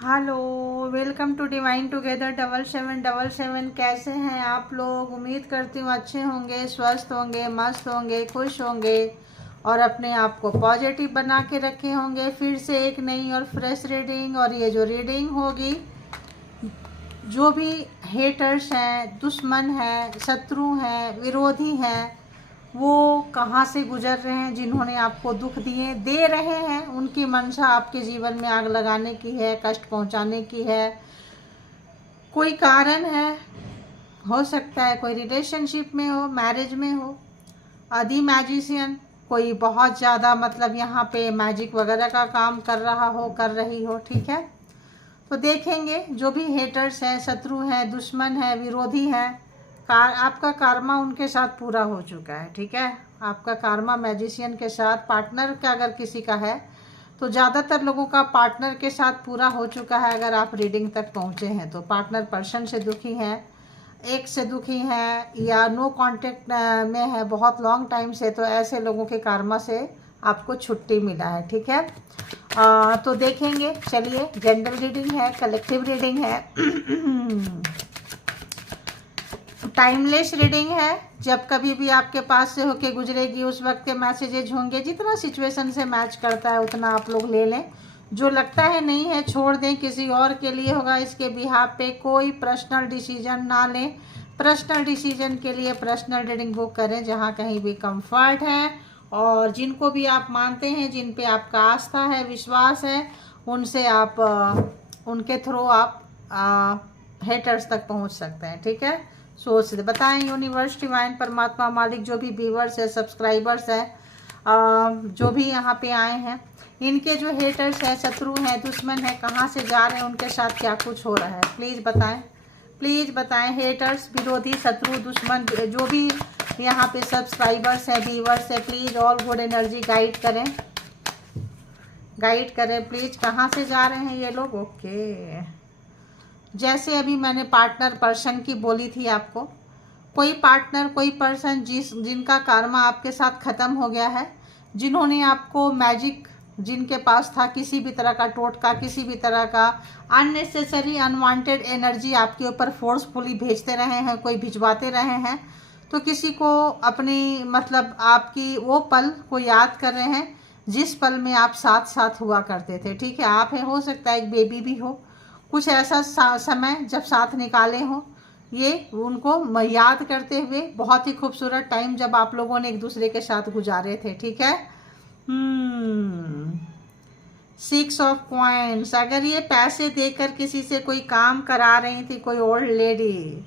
Hello, welcome to divine together 7777। कैसे हैं आप लोग? उम्मीद करती हूँ अच्छे होंगे, स्वस्थ होंगे, मस्त होंगे, खुश होंगे और अपने आप को पॉजिटिव बना के रखे होंगे। फिर से एक नई और फ्रेश रीडिंग। और ये जो रीडिंग होगी, जो भी हेटर्स हैं, दुश्मन हैं, शत्रु हैं, विरोधी हैं, वो कहाँ से गुजर रहे हैं, जिन्होंने आपको दुख दे रहे हैं, उनकी मंशा आपके जीवन में आग लगाने की है, कष्ट पहुंचाने की है। कोई कारण है, हो सकता है कोई रिलेशनशिप में हो, मैरिज में हो, आदि मैजिशियन, कोई बहुत ज़्यादा मतलब यहाँ पे मैजिक वगैरह का काम कर रहा हो, कर रही हो। ठीक है, तो देखेंगे जो भी हेटर्स हैं, शत्रु हैं, दुश्मन है, विरोधी हैं, आपका कार्मा उनके साथ पूरा हो चुका है। ठीक है, आपका कार्मा मैजिशियन के साथ, पार्टनर का अगर किसी का है तो ज़्यादातर लोगों का पार्टनर के साथ पूरा हो चुका है। अगर आप रीडिंग तक पहुँचे हैं तो पार्टनर पर्सन से दुखी हैं, एक से दुखी हैं, या नो कांटेक्ट में है बहुत लॉन्ग टाइम से, तो ऐसे लोगों के कार्मा से आपको छुट्टी मिला है। ठीक है, तो देखेंगे। चलिए, जनरल रीडिंग है, कलेक्टिव रीडिंग है, टाइमलेस रीडिंग है। जब कभी भी आपके पास से होके गुजरेगी उस वक्त के मैसेजेज होंगे। जितना सिचुएशन से मैच करता है उतना आप लोग ले लें। जो लगता है नहीं है छोड़ दें, किसी और के लिए होगा। इसके बिहाफ पे कोई पर्सनल डिसीजन ना लें। पर्सनल डिसीजन के लिए पर्सनल रीडिंग बुक करें जहाँ कहीं भी कंफर्ट है, और जिनको भी आप मानते हैं, जिन पे आपका आस्था है, विश्वास है, उनसे आप उनके थ्रू आप हेटर्स तक पहुंच सकते हैं। ठीक है, सोच बताएं यूनिवर्स, डिवाइन, परमात्मा, मालिक, जो भी व्यूवर्स है, सब्सक्राइबर्स हैं, जो भी यहाँ पे आए हैं, इनके जो हेटर्स हैं, शत्रु हैं, दुश्मन हैं, कहाँ से जा रहे हैं, उनके साथ क्या कुछ हो रहा है, प्लीज़ बताएं। प्लीज़ बताएं, हेटर्स, विरोधी, शत्रु, दुश्मन, जो भी यहाँ पे सब्सक्राइबर्स हैं, व्यूवर्स हैं, please all good energy guide करें, गाइड करें प्लीज़। कहाँ से जा रहे हैं ये लोग? ओके, जैसे अभी मैंने पार्टनर पर्सन की बोली थी आपको, कोई पार्टनर, कोई पर्सन जिनका कार्मा आपके साथ ख़त्म हो गया है, जिन्होंने आपको मैजिक, जिनके पास था किसी भी तरह का टोटका, किसी भी तरह का अननेसेसरी अनवांटेड एनर्जी आपके ऊपर फोर्सफुली भेजते रहे हैं, कोई भिजवाते रहे हैं, तो किसी को अपनी मतलब आपकी वो पल को याद कर रहे हैं जिस पल में आप साथ साथ हुआ करते थे। ठीक है, आप है, हो सकता है एक बेबी भी हो, कुछ ऐसा समय जब साथ निकाले हो, ये उनको याद करते हुए बहुत ही खूबसूरत टाइम जब आप लोगों ने एक दूसरे के साथ गुजारे थे। ठीक है, 6 ऑफ कॉइन्स। अगर ये पैसे देकर किसी से कोई काम करा रही थी, कोई ओल्ड लेडी,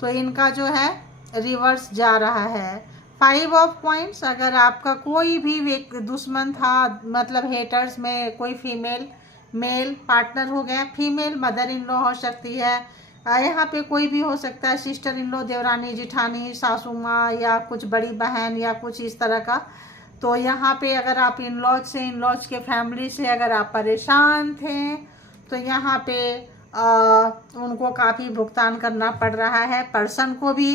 तो इनका जो है रिवर्स जा रहा है। 5 ऑफ कॉइन्स। अगर आपका कोई भी दुश्मन था, मतलब हेटर्स में कोई फीमेल, मेल पार्टनर हो गया, फीमेल मदर इन लॉ हो सकती है, यहाँ पे कोई भी हो सकता है, सिस्टर इन लॉ, देवरानी, जिठानी, सासू माँ, या कुछ बड़ी बहन, या कुछ इस तरह का। तो यहाँ पे अगर आप इन लॉज से, इन लॉज के फैमिली से अगर आप परेशान थे, तो यहाँ पे उनको काफ़ी भुगतान करना पड़ रहा है। पर्सन को भी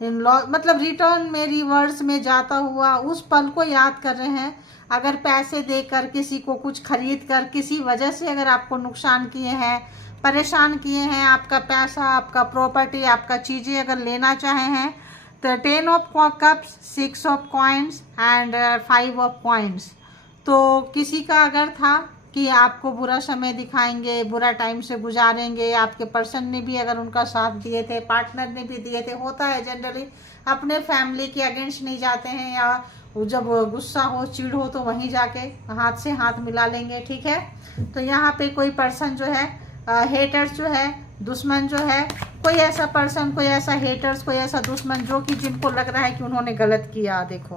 इन लॉ मतलब रिटर्न में, रिवर्स में जाता हुआ उस पल को याद कर रहे हैं। अगर पैसे देकर, किसी को कुछ खरीद कर, किसी वजह से अगर आपको नुकसान किए हैं, परेशान किए हैं, आपका पैसा, आपका प्रॉपर्टी, आपका चीज़ें अगर लेना चाहे हैं, तो 10 of cups, 6 of coins and 5 of coins. तो किसी का अगर था कि आपको बुरा समय दिखाएंगे, बुरा टाइम से गुजारेंगे, आपके पर्सन ने भी अगर उनका साथ दिए थे, पार्टनर ने भी दिए थे, होता है जनरली अपने फैमिली के अगेंस्ट नहीं जाते हैं, या जब गुस्सा हो, चिढ़ हो, तो वहीं जाके हाथ से हाथ मिला लेंगे। ठीक है, तो यहाँ पे कोई पर्सन जो है, हेटर्स जो है, दुश्मन जो है, कोई ऐसा पर्सन, कोई ऐसा हेटर्स, कोई ऐसा दुश्मन जो कि जिनको लग रहा है कि उन्होंने गलत किया। देखो,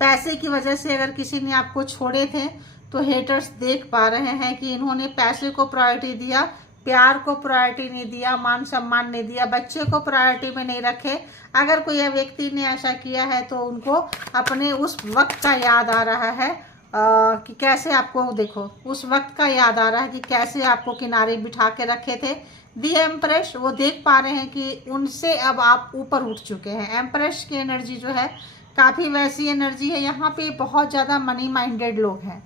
पैसे की वजह से अगर किसी ने आपको छोड़े थे, तो हेटर्स देख पा रहे हैं कि इन्होंने पैसे को प्रायोरिटी दिया, प्यार को प्रायोरिटी नहीं दिया, मान सम्मान नहीं दिया, बच्चे को प्रायोरिटी में नहीं रखे। अगर कोई व्यक्ति ने ऐसा किया है तो उनको अपने उस वक्त का याद आ रहा है, कि कैसे आपको, देखो, उस वक्त का याद आ रहा है कि कैसे आपको किनारे बिठा के रखे थे। दी एम्प्रेस, वो देख पा रहे हैं कि उनसे अब आप ऊपर उठ चुके हैं। एम्प्रेस की एनर्जी जो है काफ़ी वैसी एनर्जी है, यहाँ पे बहुत ज़्यादा मनी माइंडेड लोग हैं।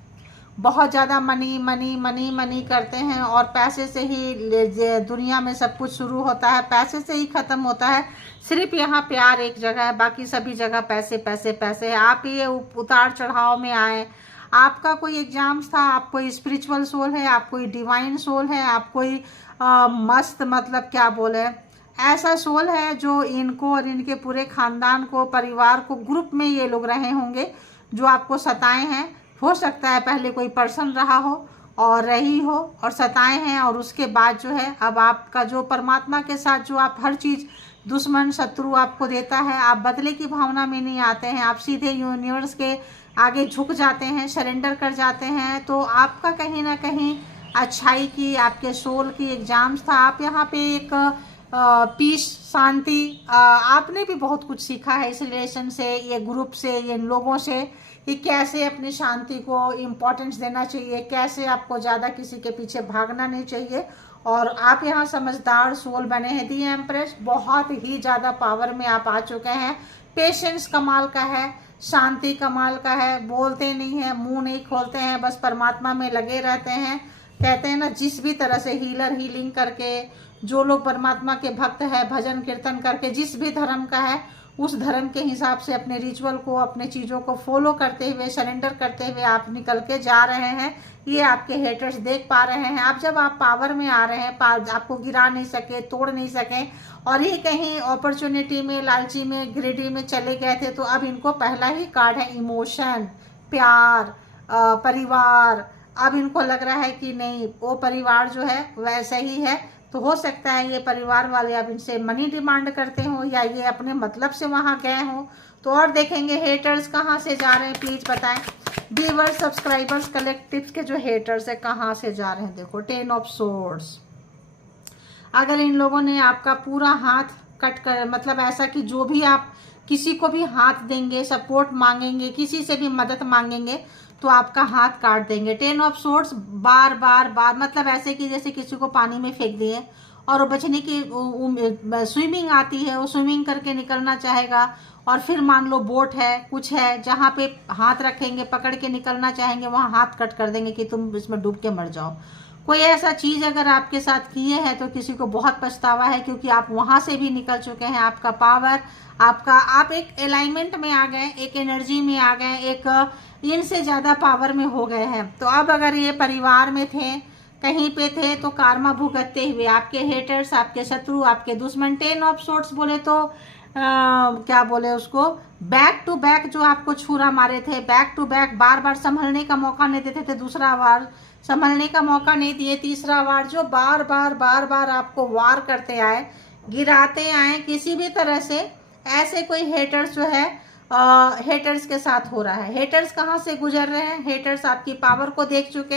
बहुत ज़्यादा मनी मनी मनी मनी करते हैं और पैसे से ही दुनिया में सब कुछ शुरू होता है, पैसे से ही ख़त्म होता है। सिर्फ यहाँ प्यार एक जगह है, बाकी सभी जगह पैसे पैसे पैसे है। आप ये उतार चढ़ाव में आए, आपका कोई एग्जाम्स था, आप कोई स्पिरिचुअल सोल है, आप कोई डिवाइन सोल है, आप कोई मस्त मतलब क्या बोले ऐसा सोल है जो इनको और इनके पूरे ख़ानदान को, परिवार को, ग्रुप में ये लोग रहे होंगे जो आपको सताए हैं। हो सकता है पहले कोई पर्सन रहा हो और रही हो और सताए हैं, और उसके बाद जो है अब आपका जो परमात्मा के साथ जो आप हर चीज़ दुश्मन शत्रु आपको देता है, आप बदले की भावना में नहीं आते हैं, आप सीधे यूनिवर्स के आगे झुक जाते हैं, सरेंडर कर जाते हैं। तो आपका कहीं ना कहीं अच्छाई की, आपके सोल की एग्जाम्स था। आप यहाँ पे एक पीस, शांति, आपने भी बहुत कुछ सीखा है इस रिलेशन से, ये ग्रुप से, ये लोगों से, कि कैसे अपनी शांति को इम्पोर्टेंस देना चाहिए, कैसे आपको ज़्यादा किसी के पीछे भागना नहीं चाहिए। और आप यहाँ समझदार सोल बने हैं। दी एम्प्रेस, बहुत ही ज़्यादा पावर में आप आ चुके हैं। पेशेंस कमाल का है, शांति कमाल का है, बोलते नहीं हैं, मुंह नहीं खोलते हैं, बस परमात्मा में लगे रहते हैं। कहते हैं ना, जिस भी तरह से हीलर हीलिंग करके, जो लोग परमात्मा के भक्त है, भजन कीर्तन करके, जिस भी धर्म का है उस धर्म के हिसाब से अपने रिचुअल को, अपने चीज़ों को फॉलो करते हुए, सरेंडर करते हुए आप निकल के जा रहे हैं। ये आपके हेटर्स देख पा रहे हैं। अब जब आप पावर में आ रहे हैं, आपको गिरा नहीं सके, तोड़ नहीं सके, और ये कहीं अपॉर्चुनिटी में, लालची में, ग्रेडी में चले गए थे, तो अब इनको पहला ही कार्ड है इमोशन, प्यार, परिवार। अब इनको लग रहा है कि नहीं, वो परिवार जो है वैसा ही है। तो हो सकता है ये परिवार वाले अब इनसे मनी डिमांड करते हो, या ये अपने मतलब से वहाँ गए हो। तो और देखेंगे हेटर्स कहाँ से जा रहे हैं, प्लीज़ बताएं। व्यूअर्स, सब्सक्राइबर्स, कलेक्टिव्स के जो हेटर्स है कहाँ से जा रहे हैं। देखो 10 ऑफ सोर्ड्स। अगर इन लोगों ने आपका पूरा हाथ कट कर, मतलब ऐसा कि जो भी आप किसी को भी हाथ देंगे, सपोर्ट मांगेंगे, किसी से भी मदद मांगेंगे, तो आपका हाथ काट देंगे। 10 ऑफ सोर्ड्स, बार बार बार, मतलब ऐसे कि जैसे किसी को पानी में फेंक दिए और वो बचने की स्विमिंग आती है, वो स्विमिंग करके निकलना चाहेगा, और फिर मान लो बोट है, कुछ है, जहाँ पे हाथ रखेंगे, पकड़ के निकलना चाहेंगे, वहाँ हाथ कट कर देंगे कि तुम इसमें डूब के मर जाओ। कोई ऐसा चीज़ अगर आपके साथ किए हैं तो किसी को बहुत पछतावा है, क्योंकि आप वहाँ से भी निकल चुके हैं। आपका पावर, आप एक अलाइनमेंट में आ गए, एक एनर्जी में आ गए, एक इनसे ज़्यादा पावर में हो गए हैं। तो अब अगर ये परिवार में थे, कहीं पे थे, तो कार्मा भुगतते हुए आपके हेटर्स, आपके शत्रु, आपके दुश्मन। 10 ऑफ सोर्ड्स बोले तो क्या बोले उसको, बैक टू बैक जो आपको छुरा मारे थे, बैक टू बैक, बार बार संभलने का मौका नहीं देते थे, दूसरा बार संभलने का मौका नहीं दिए, तीसरा बार जो बार बार बार बार आपको वार करते आए, गिराते आए किसी भी तरह से। ऐसे कोई हेटर्स जो है हेटर्स के साथ हो रहा है। हेटर्स कहाँ से गुजर रहे हैं, हेटर्स आपकी पावर को देख चुके,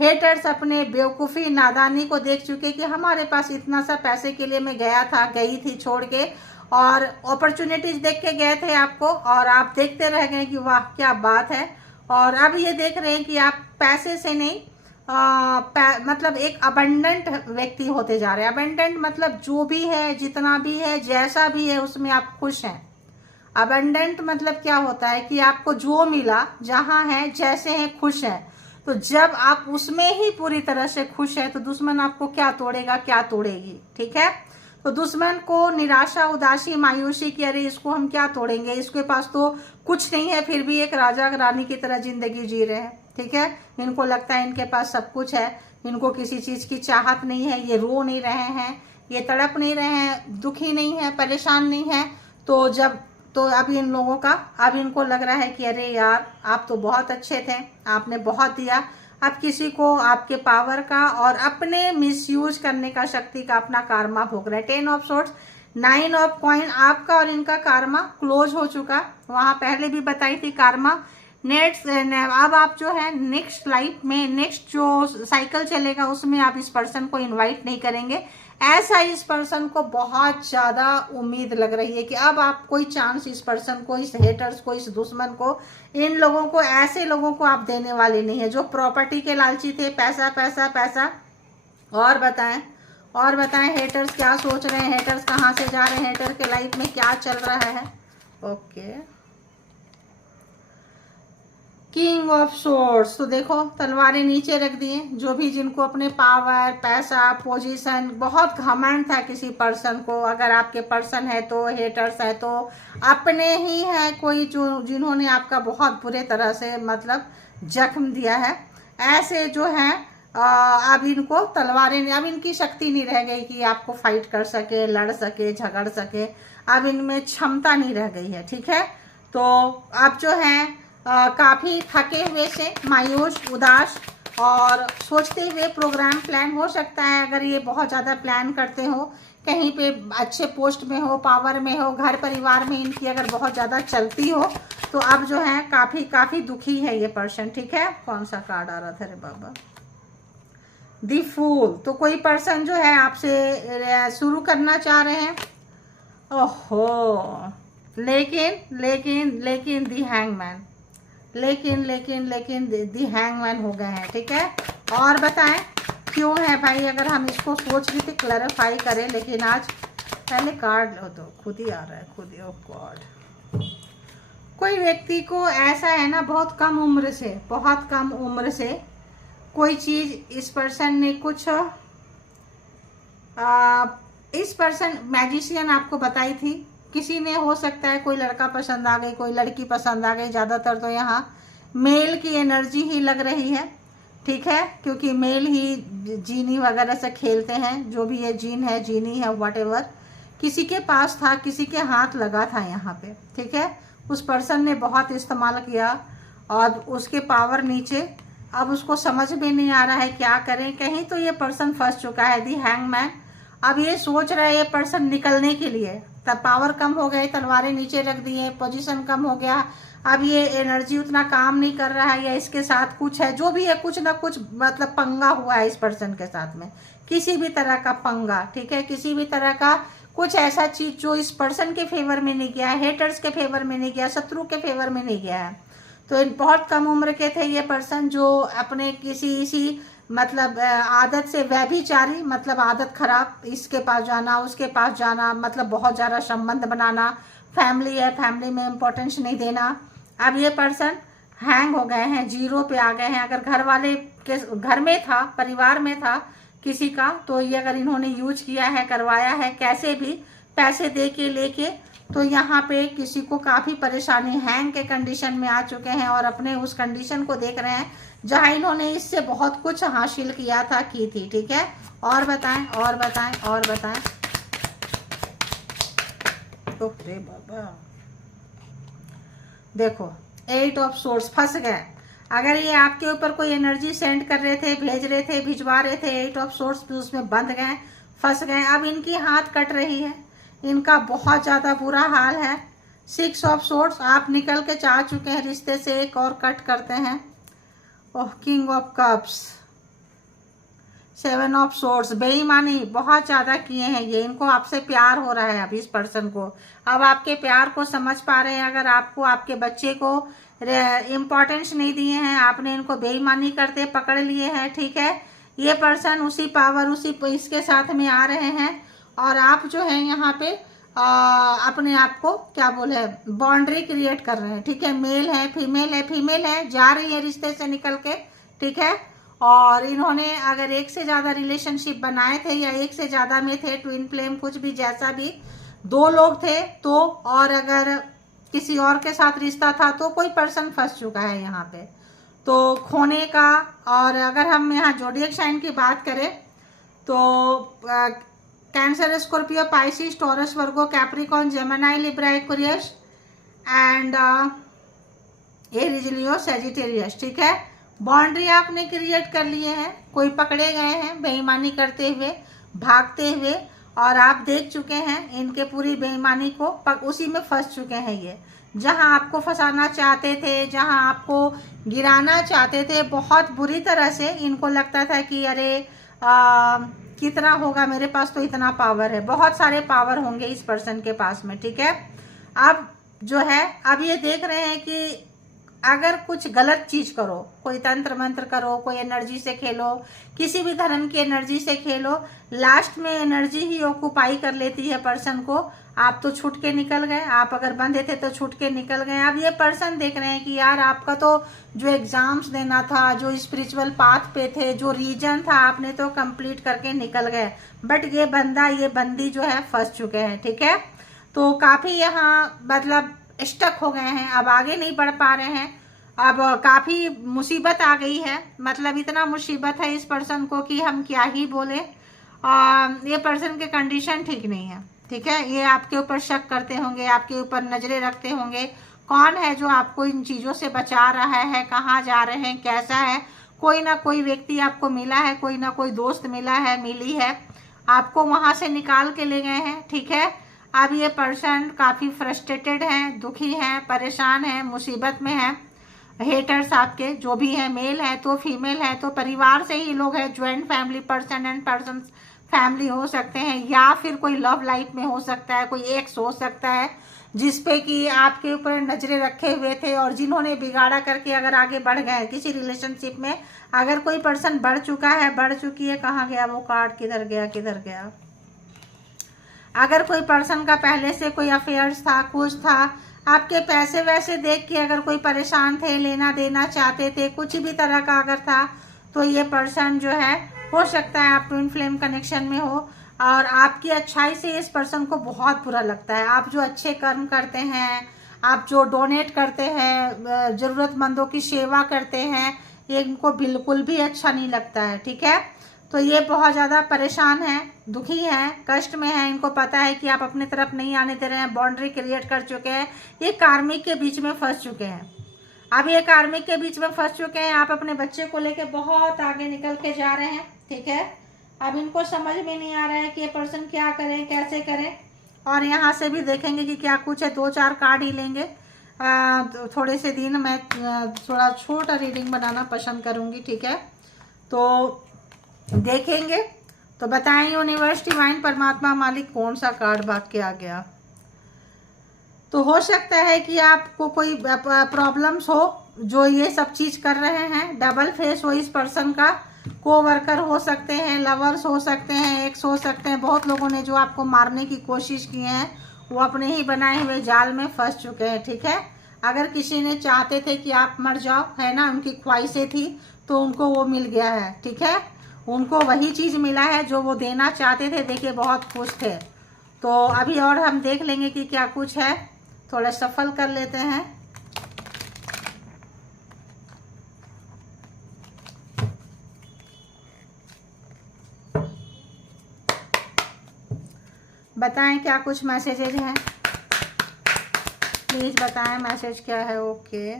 हेटर्स अपने बेवकूफ़ी, नादानी को देख चुके कि हमारे पास इतना सा पैसे के लिए मैं गया था, गई थी छोड़ के, और अपॉर्चुनिटीज देख के गए थे आपको, और आप देखते रह गए कि वाह क्या बात है। और अब ये देख रहे हैं कि आप पैसे से नहीं, मतलब एक अबंडेंट व्यक्ति होते जा रहे हैं। अबंडेंट मतलब जो भी है, जितना भी है, जैसा भी है, उसमें आप खुश हैं। अबंडेंट मतलब क्या होता है कि आपको जो मिला, जहाँ है, जैसे हैं, खुश है। तो जब आप उसमें ही पूरी तरह से खुश है, तो दुश्मन आपको क्या तोड़ेगा, क्या तोड़ेगी, ठीक है। तो दुश्मन को निराशा, उदासी, मायूसी की, अरे इसको हम क्या तोड़ेंगे, इसके पास तो कुछ नहीं है, फिर भी एक राजा रानी की तरह जिंदगी जी रहे हैं, ठीक है। इनको लगता है इनके पास सब कुछ है, इनको किसी चीज़ की चाहत नहीं है, ये रो नहीं रहे हैं, ये तड़प नहीं रहे हैं, दुखी नहीं है, परेशान नहीं है। तो अब इन लोगों का, अब इनको लग रहा है कि अरे यार आप तो बहुत अच्छे थे, आपने बहुत दिया, अब किसी को आपके पावर का और अपने मिसयूज करने का, शक्ति का अपना कार्मा भोग रहे हैं। 10 ऑफ सोर्ड्स, 9 ऑफ कॉइन, आपका और इनका कार्मा क्लोज हो चुका। वहाँ पहले भी बताई थी कार्मा नेक्स्ट। अब आप जो है नेक्स्ट लाइफ में, नेक्स्ट जो साइकिल चलेगा उसमें आप इस पर्सन को इनवाइट नहीं करेंगे। ऐसा इस पर्सन को बहुत ज़्यादा उम्मीद लग रही है कि अब आप कोई चांस इस पर्सन को, इस हेटर्स को, इस दुश्मन को, इन लोगों को, ऐसे लोगों को आप देने वाले नहीं है जो प्रॉपर्टी के लालची थे, पैसा पैसा पैसा। और बताएं हेटर्स क्या सोच रहे हैं, हेटर्स कहाँ से जा रहे हैं, हेटर के लाइफ में क्या चल रहा है। ओके, किंग ऑफ सोर्ड्स, तो देखो तलवारें नीचे रख दिए। जो भी जिनको अपने पावर, पैसा, पोजीशन, बहुत घमंड था किसी पर्सन को, अगर आपके पर्सन है तो, हेटर्स है तो, अपने ही है कोई जो जिन्होंने आपका बहुत बुरे तरह से मतलब जख्म दिया है, ऐसे जो है अब इनको तलवारें, अब इनकी शक्ति नहीं रह गई कि आपको फाइट कर सके, लड़ सके, झगड़ सके, अब इनमें क्षमता नहीं रह गई है। ठीक है, तो अब जो है काफ़ी थके हुए से, मायूस, उदास और सोचते हुए प्रोग्राम प्लान हो सकता है। अगर ये बहुत ज़्यादा प्लान करते हो, कहीं पे अच्छे पोस्ट में हो, पावर में हो, घर परिवार में इनकी अगर बहुत ज़्यादा चलती हो, तो अब जो है काफ़ी दुखी है ये पर्सन। ठीक है, कौन सा कार्ड आ रहा था रे बाबा? दी फूल। तो कोई पर्सन जो है आपसे शुरू करना चाह रहे हैं, ओहो, लेकिन दी हैंगमैन, लेकिन दी हैंगमैन हो गए हैं। ठीक है, और बताएं क्यों है भाई? अगर हम इसको सोच रही थी क्लैरिफाई करें, लेकिन आज पहले कार्ड लो तो खुद ही आ रहा है, खुद ही। ओह गॉड, कोई व्यक्ति को ऐसा है ना, बहुत कम उम्र से कोई चीज़ इस पर्सन ने कुछ इस पर्सन मैजिशियन आपको बताई थी। किसी ने, हो सकता है कोई लड़का पसंद आ गई, कोई लड़की पसंद आ गई, ज़्यादातर तो यहाँ मेल की एनर्जी ही लग रही है। ठीक है, क्योंकि मेल ही जीनी वगैरह से खेलते हैं, जो भी ये जीन है, जीनी है, व्हाटएवर, किसी के पास था, किसी के हाथ लगा था यहाँ पे। ठीक है, उस पर्सन ने बहुत इस्तेमाल किया और उसके पावर नीचे, अब उसको समझ में नहीं आ रहा है क्या करें। कहीं तो ये पर्सन फंस चुका है, दी हैंगमैन। अब ये सोच रहा है ये पर्सन निकलने के लिए, तब पावर कम हो गए, तलवारें नीचे रख दी है, पोजीशन कम हो गया, अब ये एनर्जी उतना काम नहीं कर रहा है, या इसके साथ कुछ है, जो भी है, कुछ ना कुछ मतलब पंगा हुआ है इस पर्सन के साथ में, किसी भी तरह का पंगा। ठीक है, किसी भी तरह का कुछ ऐसा चीज जो इस पर्सन के फेवर में नहीं गया है, हेटर्स के फेवर में नहीं गया, शत्रु के फेवर में नहीं गया है। तो बहुत कम उम्र के थे ये पर्सन, जो अपने किसी इसी मतलब आदत से व्यभिचारी, मतलब आदत खराब, इसके पास जाना, उसके पास जाना, मतलब बहुत ज़्यादा संबंध बनाना, फैमिली है, फैमिली में इम्पोर्टेंस नहीं देना। अब ये पर्सन हैंग हो गए हैं, जीरो पे आ गए हैं। अगर घर वाले के घर में था, परिवार में था किसी का, तो ये अगर इन्होंने यूज किया है, करवाया है, कैसे भी पैसे दे के लेके, तो यहाँ पे किसी को काफ़ी परेशानी, हैंग के कंडीशन में आ चुके हैं और अपने उस कंडीशन को देख रहे हैं जहाँ इन्होंने इससे बहुत कुछ हासिल किया था, की थी। ठीक है, और बताएं, और बताएं, और बताएं। तो रे बाबा, देखो 8 ऑफ सोर्स, फंस गए। अगर ये आपके ऊपर कोई एनर्जी सेंड कर रहे थे, भेज रहे थे, भिजवा रहे थे, 8 ऑफ सोर्स भी उसमें बंध गए, फंस गए। अब इनकी हाथ कट रही है, इनका बहुत ज़्यादा बुरा हाल है। 6 ऑफ सोर्स, आप निकल के चाह चुके हैं रिश्ते से, एक और कट करते हैं। Oh, king of cups, 7 of swords, बेईमानी बहुत ज़्यादा किए हैं ये, इनको आपसे प्यार हो रहा है अब इस पर्सन को, अब आपके प्यार को समझ पा रहे हैं। अगर आपको, आपके बच्चे को इम्पोर्टेंस नहीं दिए हैं, आपने इनको बेईमानी करते पकड़ लिए हैं। ठीक है, ये पर्सन उसी पावर, उसी इसके साथ में आ रहे हैं, और आप जो है यहाँ पे अपने आप को क्या बोले, बाउंड्री क्रिएट कर रहे हैं। ठीक है, मेल है, फीमेल है, जा रही है रिश्ते से निकल के। ठीक है, और इन्होंने अगर एक से ज़्यादा रिलेशनशिप बनाए थे, या एक से ज़्यादा में थे, ट्विन फ्लेम, कुछ भी, जैसा भी, 2 लोग थे तो, और अगर किसी और के साथ रिश्ता था, तो कोई पर्सन फंस चुका है यहाँ पे, तो खोने का। और अगर हम यहाँ जोडियक साइन की बात करें, तो cancer, Scorpio, Pisces, taurus, Virgo, Capricorn, Gemini, Libra, Aquarius and Aries, Leo, Sagittarius. ठीक है, बाउंड्री आपने क्रिएट कर लिए हैं, कोई पकड़े गए हैं बेईमानी करते हुए, भागते हुए, और आप देख चुके हैं इनके पूरी बेईमानी को, उसी में फंस चुके हैं ये। जहां आपको फंसाना चाहते थे, जहां आपको गिराना चाहते थे, बहुत बुरी तरह से इनको लगता था कि अरे कितना होगा, मेरे पास तो इतना पावर है, बहुत सारे पावर होंगे इस पर्सन के पास में। ठीक है, अब जो है, अब ये देख रहे हैं कि अगर कुछ गलत चीज करो, कोई तंत्र मंत्र करो, कोई एनर्जी से खेलो, किसी भी धर्म की एनर्जी से खेलो, लास्ट में एनर्जी ही ऑक्यूपाई कर लेती है पर्सन को। आप तो छूट के निकल गए, आप अगर बंधे थे तो छूट के निकल गए। अब ये पर्सन देख रहे हैं कि यार आपका तो जो एग्जाम्स देना था, जो स्पिरिचुअल पाथ पे थे, जो रीजन था, आपने तो कंप्लीट करके निकल गए, बट ये बंदा, ये बंदी जो है फंस चुके हैं। ठीक है, तो काफी यहाँ मतलब स्टक हो गए हैं, अब आगे नहीं बढ़ पा रहे हैं। अब काफी मुसीबत आ गई है, मतलब इतना मुसीबत है इस पर्सन को कि हम क्या ही बोले। ये पर्सन के कंडीशन ठीक नहीं है। ठीक है, ये आपके ऊपर शक करते होंगे, आपके ऊपर नजरें रखते होंगे। कौन है जो आपको इन चीजों से बचा रहा है, कहाँ जा रहे हैं, कैसा है। कोई ना कोई व्यक्ति आपको मिला है, कोई ना कोई दोस्त मिला है, मिली है, आपको वहां से निकाल के ले गए हैं। ठीक है, अब ये पर्सन काफी फ्रस्ट्रेटेड हैं, दुखी हैं, परेशान हैं, मुसीबत में हैं। हेटर्स आपके जो भी है, मेल है तो फीमेल है तो परिवार से ही लोग हैं, joint family, person and person family हो सकते हैं, या फिर कोई लव लाइफ में हो सकता है, कोई एक्स हो सकता है जिसपे कि आपके ऊपर नजरें रखे हुए थे और जिन्होंने बिगाड़ा करके अगर आगे बढ़ गए किसी रिलेशनशिप में। अगर कोई पर्सन बढ़ चुका है, बढ़ चुकी है, कहाँ गया वो कार्ड, किधर गया, किधर गया। अगर कोई पर्सन का पहले से कोई अफेयर्स था, कुछ था, आपके पैसे वैसे देख के अगर कोई परेशान थे, लेना देना चाहते थे, कुछ भी तरह का अगर था, तो ये पर्सन जो है, हो सकता है आप ट्विन फ्लेम कनेक्शन में हो और आपकी अच्छाई से इस पर्सन को बहुत बुरा लगता है। आप जो अच्छे कर्म करते हैं, आप जो डोनेट करते हैं, ज़रूरतमंदों की सेवा करते हैं, ये इनको बिल्कुल भी अच्छा नहीं लगता है। ठीक है, तो ये बहुत ज़्यादा परेशान है, दुखी हैं, कष्ट में हैं। इनको पता है कि आप अपनी तरफ नहीं आने दे रहे हैं, बाउंड्री क्रिएट कर चुके हैं, ये कार्मिक के बीच में फंस चुके हैं। अब ये कार्मिक के बीच में फंस चुके हैं, आप अपने बच्चे को लेके बहुत आगे निकल के जा रहे हैं। ठीक है, अब इनको समझ में नहीं आ रहा है कि ये पर्सन क्या करें, कैसे करें। और यहाँ से भी देखेंगे कि क्या कुछ है, 2-4 कार्ड ही लेंगे। थोड़े से दिन मैं थोड़ा छोटा रीडिंग बनाना पसंद करूँगी। ठीक है, तो देखेंगे, तो बताएं यूनिवर्स, डिवाइन, परमात्मा, मालिक, कौन सा कार्ड भाग के आ गया। तो हो सकता है कि आपको कोई प्रॉब्लम्स हो जो ये सब चीज कर रहे हैं, डबल फेस हो इस पर्सन का, कोवर्कर हो सकते हैं, लवर्स हो सकते हैं, एक्स हो सकते हैं। बहुत लोगों ने जो आपको मारने की कोशिश की है वो अपने ही बनाए हुए जाल में फंस चुके हैं। ठीक है, अगर किसी ने चाहते थे कि आप मर जाओ, है ना, उनकी ख्वाहिशें थी, तो उनको वो मिल गया है। ठीक है, उनको वही चीज मिला है जो वो देना चाहते थे। देखिए बहुत खुश थे। तो अभी और हम देख लेंगे कि क्या कुछ है, थोड़ा सफल कर लेते हैं। बताएं क्या कुछ मैसेजेज हैं, प्लीज बताएं मैसेज क्या है। Okay,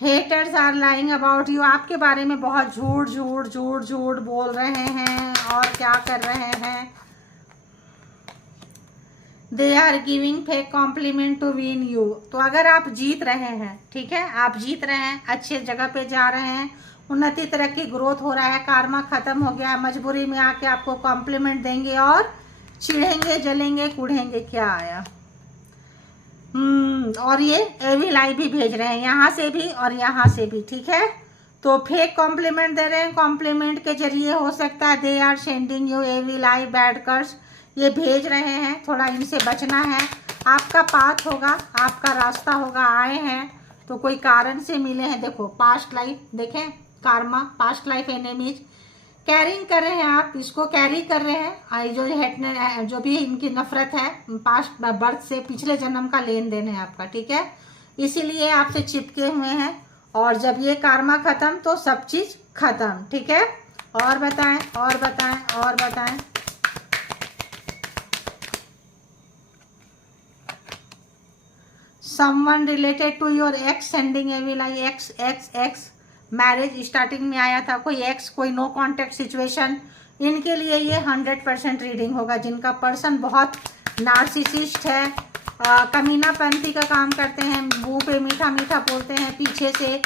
haters are lying about you, आपके बारे में बहुत झूठ झूठ झूठ झूठ बोल रहे हैं और क्या कर रहे हैं। They are giving fake compliment to win you, तो अगर आप जीत रहे हैं, ठीक है, आप जीत रहे हैं, अच्छे जगह पे जा रहे हैं, उन्नति, तरक्की, ग्रोथ हो रहा है, कार्मा खत्म हो गया, मजबूरी में आके आपको कॉम्प्लीमेंट देंगे और चिढ़ेंगे, जलेंगे, कूढ़ेंगे। क्या आया, और ये एविल आई भी भेज रहे हैं, यहाँ से भी और यहाँ से भी। ठीक है, तो फेक कॉम्प्लीमेंट दे रहे हैं, कॉम्प्लीमेंट के जरिए हो सकता है they are sending you evil eye, bad curse, ये भेज रहे हैं, थोड़ा इनसे बचना है। आपका पाथ होगा, आपका रास्ता होगा, आए हैं तो कोई कारण से मिले हैं। देखो पास्ट लाइफ, देखें Karma, past life enemies carrying कर रहे हैं, आप इसको कैरी कर रहे हैं। जो भी इनकी नफरत है, पास्ट बर्थ से, पिछले जन्म का लेन देन है आपका। ठीक है, इसीलिए आपसे चिपके हुए हैं, और जब ये कार्मा खत्म तो सब चीज खत्म। ठीक है, और बताएं, और बताएं, और बताएं। Someone related to your ex sending evil eye, ex marriage starting में आया था, कोई एक्स, कोई नो कॉन्टेक्ट सिचुएशन, इनके लिए ये 100% रीडिंग होगा। जिनका पर्सन बहुत नार्सिसिस्ट है, कमीनापंथी का काम करते हैं, मुंह पे मीठा मीठा बोलते हैं, पीछे से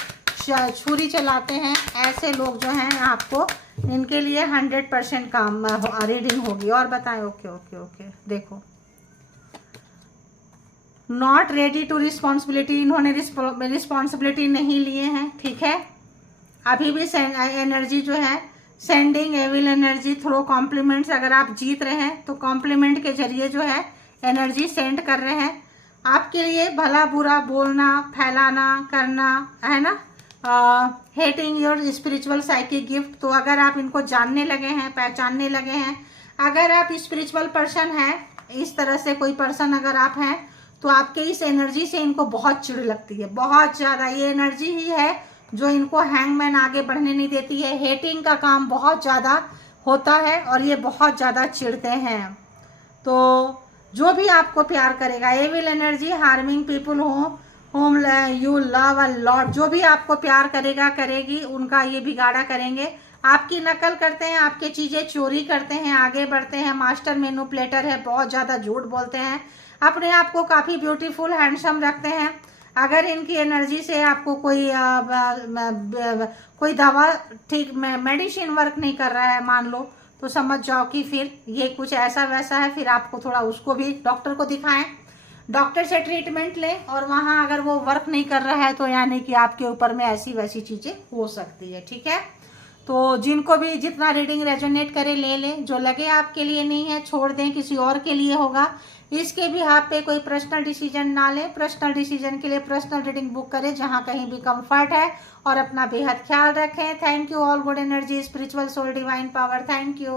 छुरी चलाते हैं, ऐसे लोग जो हैं आपको, इनके लिए 100% काम रीडिंग होगी। और बताएं। ओके ओके ओके, देखो नॉट रेडी टू रिस्पॉन्सिबिलिटी, इन्होंने रिस्पॉन्सिबिलिटी नहीं लिए हैं, ठीक है। अभी भी एनर्जी जो है sending evil energy through compliments, अगर आप जीत रहे हैं तो कॉम्प्लीमेंट के जरिए जो है एनर्जी सेंड कर रहे हैं आपके लिए, भला बुरा बोलना, फैलाना, करना, है ना। Hating your spiritual psychic gift, तो अगर आप इनको जानने लगे हैं, पहचानने लगे हैं, अगर आप स्पिरिचुअल पर्सन हैं, इस तरह से कोई पर्सन अगर आप हैं, तो आपके इस एनर्जी से इनको बहुत चिढ़ लगती है, बहुत ज़्यादा। ये एनर्जी ही है जो इनको हैंगमैन आगे बढ़ने नहीं देती है। हेटिंग का काम बहुत ज़्यादा होता है और ये बहुत ज़्यादा चिढ़ते हैं। तो जो भी आपको प्यार करेगा, evil energy harming people whom you love a lot, जो भी आपको प्यार करेगा, करेगी, उनका ये बिगाड़ा करेंगे। आपकी नकल करते हैं, आपके चीज़ें चोरी करते हैं, आगे बढ़ते हैं, मास्टर मैनिपुलेटर है, बहुत ज़्यादा झूठ बोलते हैं, अपने आप को काफ़ी ब्यूटीफुल हैंडसम रखते हैं। अगर इनकी एनर्जी से आपको कोई दवा ठीक मेडिसिन वर्क नहीं कर रहा है मान लो, तो समझ जाओ कि फिर ये कुछ ऐसा वैसा है, फिर आपको थोड़ा उसको भी डॉक्टर को दिखाएं, डॉक्टर से ट्रीटमेंट लें, और वहाँ अगर वो वर्क नहीं कर रहा है तो यानी कि आपके ऊपर में ऐसी वैसी चीज़ें हो सकती है, ठीक है। तो जिनको भी जितना रीडिंग रेजोनेट करे ले लें, जो लगे आपके लिए नहीं है छोड़ दें, किसी और के लिए होगा। इसके भी आप पे कोई पर्सनल डिसीजन ना लें, पर्सनल डिसीजन के लिए पर्सनल रीडिंग बुक करें जहां कहीं भी कंफर्ट है, और अपना बेहद ख्याल रखें। Thank you all, good energy, spiritual soul, divine power, thank you.